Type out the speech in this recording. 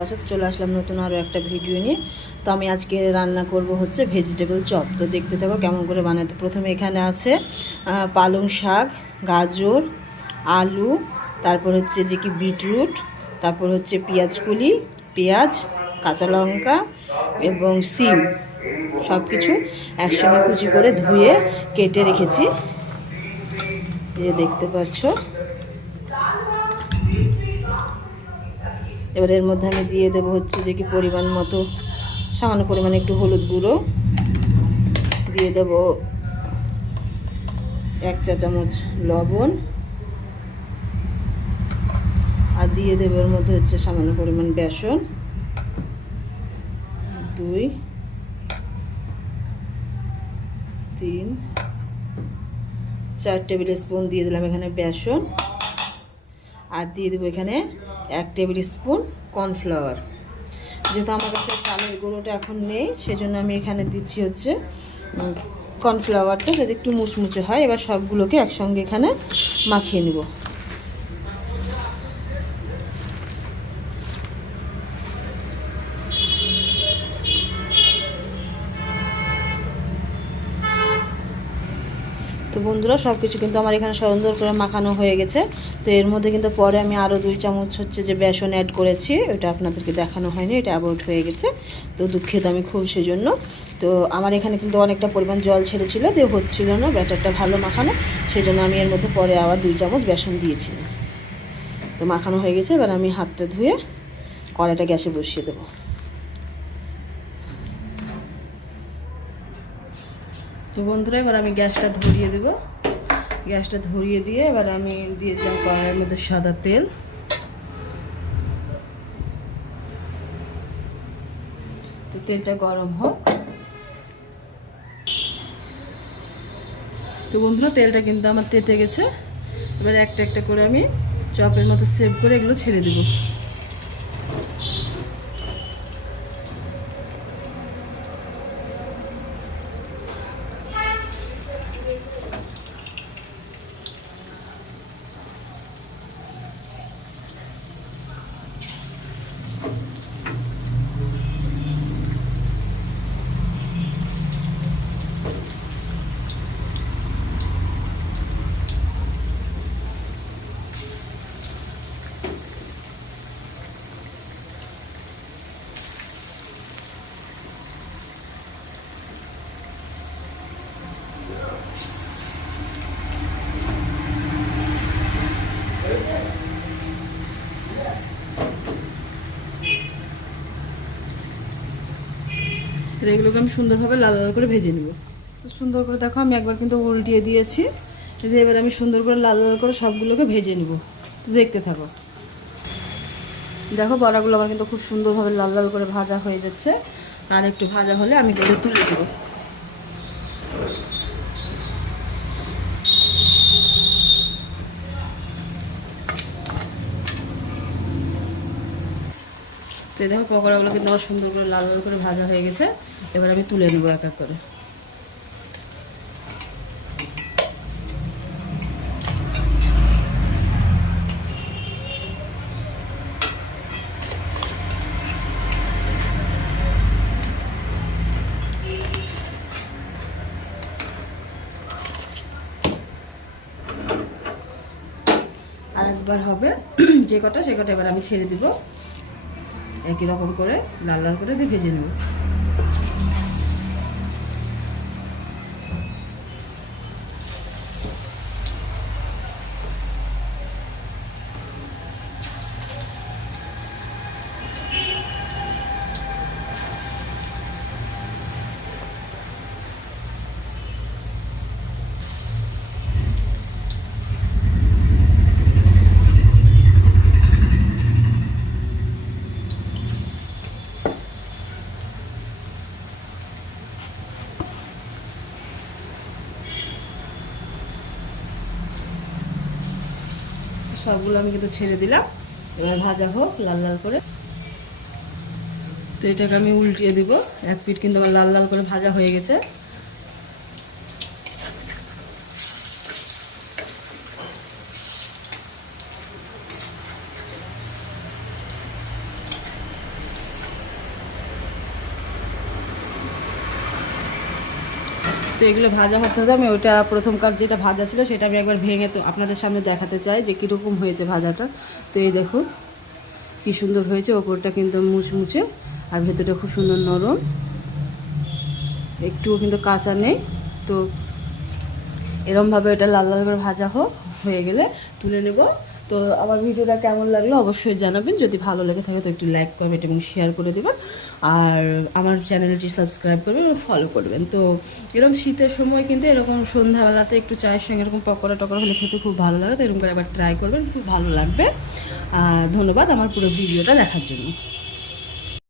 আচ্ছা তো চলে আসলাম নতুন আরও একটা ভিডিও নিয়ে। তো আমি আজকে রান্না করব হচ্ছে ভেজিটেবল চপ তো দেখতে থাকো কেমন করে বানাতে। প্রথমে এখানে আছে পালং শাক, গাজর, আলু, তারপর হচ্ছে যে কি বিটরুট, তারপর হচ্ছে পেঁয়াজ কুলি, পেঁয়াজ, কাঁচা লঙ্কা এবং সিম। সব কিছু একসঙ্গে কুচি করে ধুয়ে কেটে রেখেছি। যে দেখতে পাচ্ছো এবার এর মধ্যে আমি দিয়ে দেবো হচ্ছে যে কি পরিমাণ মতো, সামান্য পরিমাণে একটু হলুদ গুঁড়ো। দিয়ে দেব এক চা চামচ লবণ। আর দিয়ে দেবো এর মধ্যে হচ্ছে সামান্য পরিমাণ বেসন। দুই, তিন, চার টেবিল স্পুন দিয়ে দিলাম এখানে বেসন। আর দিয়ে দেবো এখানে এক টেবিল স্পুন কর্নফ্লাওয়ার। যেহেতু আমার কাছে চালের গুঁড়োটা এখন নেই, সেজন্য আমি এখানে দিচ্ছি হচ্ছে কর্নফ্লাওয়ারটা যদি একটু মুচমুচে হয়, এবার সবগুলোকে একসঙ্গে এখানে মাখিয়ে নেব। তো বন্ধুরা সব কিছু কিন্তু আমার এখানে সুন্দর করে মাখানো হয়ে গেছে। তো এর মধ্যে কিন্তু পরে আমি আরও দুই চামচ হচ্ছে যে বেসন অ্যাড করেছি, ওটা আপনাদেরকে দেখানো হয়নি, এটা অ্যাভয়েড হয়ে গেছে। তো দুঃখিত আমি খুব সেজন্য। তো আমার এখানে কিন্তু অনেকটা পরিমাণ জল ছেড়েছিল, দিয়ে হচ্ছিল না, ব্যাটারটা ভালো মাখানো সেই জন্য আমি এর মধ্যে পরে আবার দুই চামচ বেসন দিয়েছিলাম তো মাখানো হয়ে গেছে, এবার আমি হাতটা ধুয়ে কড়াইটা গ্যাসে বসিয়ে দেবো। তো বন্ধুরা, এবার আমি গ্যাসটা ধরিয়ে দেব। গ্যাসটা ধরিয়ে দিয়ে এবার আমি দিয়ে দিলাম কড়াইয়ের মধ্যে সাদা তেল। তো তেলটা গরম হোক। তো বন্ধুরা, তেলটা কিন্তু আমার তেতে গেছে। এবার একটা একটা করে আমি চপের মতো সেভ করে এগুলো ছেড়ে দেবো। তো এগুলোকে আমি সুন্দরভাবে লাল লাল করে ভেজে নেব। তো সুন্দর করে দেখো, আমি একবার কিন্তু উল্টিয়ে দিয়েছি। যদি এবার আমি সুন্দর করে লাল লাল করে সবগুলোকে ভেজে নিব দেখতে থাকো। দেখো, বড়াগুলো আমার কিন্তু খুব সুন্দরভাবে লাল লাল করে ভাজা হয়ে যাচ্ছে। আর একটু ভাজা হলে আমি এগুলো তুলে দেবো তো দেখো, পকোড়াগুলো কিন্তু আমার সুন্দর করে লাল লাল করে ভাজা হয়ে গেছে। এবার আমি তুলে নেব এক এক করে। একবার হবে, যে কটা, সে কটা এবার আমি ছেড়ে দিব। একই রকম করে লাল লাল করে দিয়ে ভেজে নেব। সবগুলো আমি কিন্তু ছেড়ে দিলাম। এবার ভাজা হোক, লাল লাল করে। তো এটাকে আমি উল্টিয়ে দিব। এক পিঠ কিন্তু আমার লাল লাল করে ভাজা হয়ে গেছে। তো এগুলো ভাজা হতে হবে। আমি ওইটা প্রথমকার যেটা ভাজা ছিল সেটা আমি একবার ভেঙে তো আপনাদের সামনে দেখাতে চাই যে কীরকম হয়েছে ভাজাটা। তো এই দেখুন, কী সুন্দর হয়েছে। ওপরটা কিন্তু মুচমুচে আর ভেতরটা খুব সুন্দর নরম। একটুও কিন্তু কাঁচা নেই। তো এরমভাবে এটা লাল লাল করে ভাজা হোক, হয়ে গেলে তুলে নেব। তো আমার ভিডিওটা কেমন লাগল অবশ্যই জানাবেন। যদি ভালো লেগে থাকে তো একটু লাইক কমেন্ট এবং শেয়ার করে দেবেন। আর আমার চ্যানেলটি সাবস্ক্রাইব করবেন এবং ফলো করবেন। তো এরকম শীতের সময় কিন্তু এরকম সন্ধ্যাবেলাতে একটু চায়ের সঙ্গে এরকম পকোড়া টকোড়া হলে খেতে খুব ভালো লাগে। তো এরকম করে একবার ট্রাই করবেন, খুব ভালো লাগবে। ধন্যবাদ আমার পুরো ভিডিওটা দেখার জন্য।